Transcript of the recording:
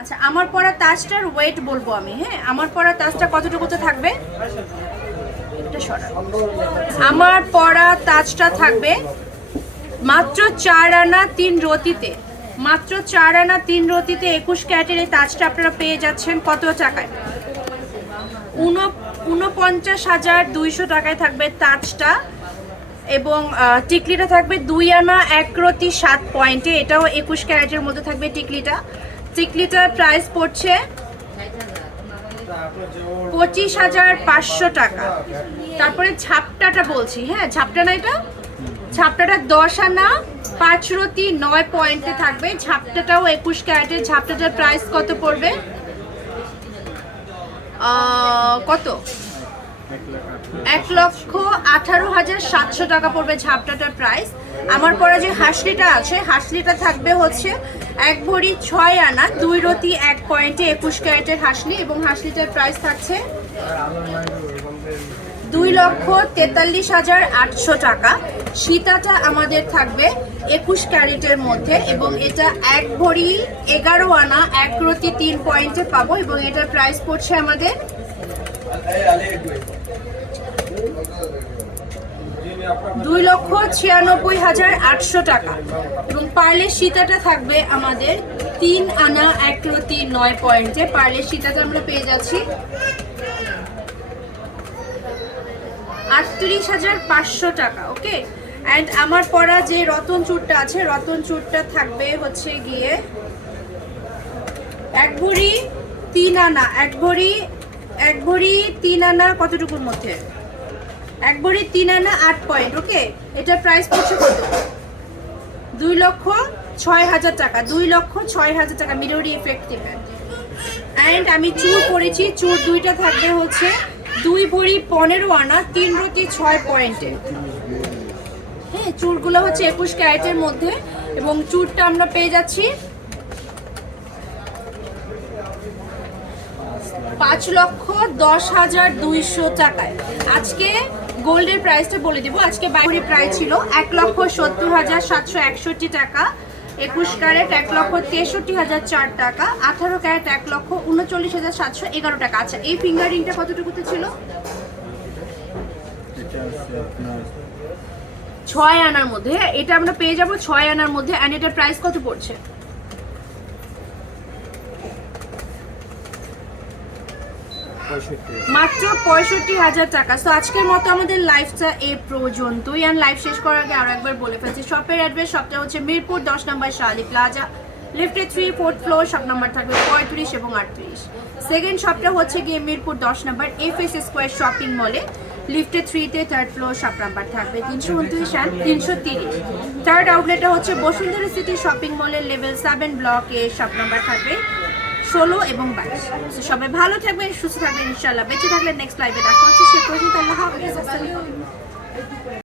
আচ্ছা, আমার পরা তাজটার ওয়েট বলবো আমি। হ্যাঁ, আমার পরা তাজটা কতটুকুতে থাকবে? একটা সরা। আমার পরা তাজটা থাকবে মাত্র ৪ আনা ৩ রতিতে। মাত্র ৪ আনা ৩ রতিতে ২১ ক্যারেটের এই তাজটা আপনারা পেয়ে যাচ্ছেন কত টাকায়? ৪৯,২০০ টাকায় থাকবে তাজটা। এবং টিকলিটা থাকবে ২ আনা ১ রতি ৭ পয়েন্টে। এটাও ২১ ক্যারেটের মধ্যে থাকবে টিকলিটা। টিকলিটার প্রাইস পড়ছে ২৫,৫০০ টাকা। তারপরে ঝাপটাটা বলছি, হ্যাঁ ঝাপটা না, এটা ঝাপটাটা ১০ আনা ৫ রতি ৯ পয়েন্টে থাকবে। ঝাপটাটাও ২১ ক্যারেটের। ঝাপটাটার প্রাইস কত পড়বে? কত? ১,১৮,৭০০ টাকা পড়বে ঝাপটাটার প্রাইস। আমার পরা যে হাসলিটা আছে, হাসলিটা থাকবে হচ্ছে ১ ভরি ৬ আনা ২ রতি ১ পয়েন্টে ২১ ক্যারেটের হাসলি। এবং হাসলিটার প্রাইস থাকছে ২,৪৩,৮০০ টাকা। সীতাটা আমাদের থাকবে ২১ ক্যারেটের মধ্যে এবং এটা ১ ভরি ১১ আনা ১ রতি ৩ পয়েন্টে পাবো। এবং এটার প্রাইস পড়ছে আমাদের ২,৯৬,৮০০ টাকা। এবং পার্লের সীতাটা থাকবে আমাদের ৩ আনা ১ রতি ৯ পয়েন্টে। পার্লের সীতাটা আমরা পেয়ে যাচ্ছি ৩৮,৫০০ টাকা। ওকে, অ্যান্ড আমার পরা যে রতন চূড়টা আছে, রতন চূড়টা থাকবে হচ্ছে গিয়ে ১ ভরি ৩ আনা ১ ভরি ৩ আনা কতটুকুর মধ্যে? ১ ভরি ৩ আনা ৮ পয়েন্ট। ওকে, এটার প্রাইস পড়ছে কত? ২,০৬,০০০ টাকা। ২,০৬,০০০ টাকা মিররি ইফেক্টিভ। অ্যান্ড আমি চূড় পরেছি, চূড় দুইটা থাকবে হচ্ছে ২ ভরি ১৫ আনা ৩ রতি ৬ পয়েন্টে। হ্যাঁ, চূড়গুলো হচ্ছে ২১ ক্যারেটের মধ্যে এবং চূড়টা আমরা পেয়ে যাচ্ছি ৫,১০,২০০ টাকায়। আজকে গোল্ডের প্রাইসটা বলে দিব। আজকে বাইরের প্রাইস ছিল ১,৭০,৭৬১ টাকা। ২১ ক্যারেট ১,৬৩,০০০ টাকা। ১৮ ক্যারেট ১,৩৯,৭১১ টাকা। আচ্ছা, এই ফিঙ্গার রিংটা কতটুকুতে ছিল? ৬ আনার মধ্যে। এটা আমরা পেয়ে যাব ৬ আনার মধ্যে। অ্যান্ড এটার প্রাইস কত পড়ছে? মাত্র ৬৫,০০০ টাকা। তো আজকের মতো আমাদের লাইভটা এ পর্যন্তই। আর লাইভ শেষ করার আগে আরো একবার বলে ফেলছি, শপের অ্যাড্রেস, শপটা হচ্ছে মিরপুর ১০ নম্বর শার্লি প্লাজা, লিফটে 3 4th ফ্লোর। শপ নাম্বার থাকবে ৩৫ এবং ৩৮। সেকেন্ড শপটা হচ্ছে গিয়ে মিরপুর ১০ নম্বর এফএস স্কোয়ার শপিং মলে, লিফটে 3তে 3rd ফ্লোর। শপ নাম্বার থাকবে ৩২৯ অ্যান্ড ৩৩০। থার্ড আউটলেটটা হচ্ছে বসুন্ধরা সিটি শপিং মলের লেভেল 7 ব্লকে। শপ নাম্বার থাকবে ১৬ এবং ২২। সবাই ভালো থাকবেন, সুস্থ থাকবেন, ইনশাআল্লাহ। বেঁচে থাকলে নেক্সট লাইভে দেখা হচ্ছে। সে পর্যন্ত আল্লাহ হাফেজ।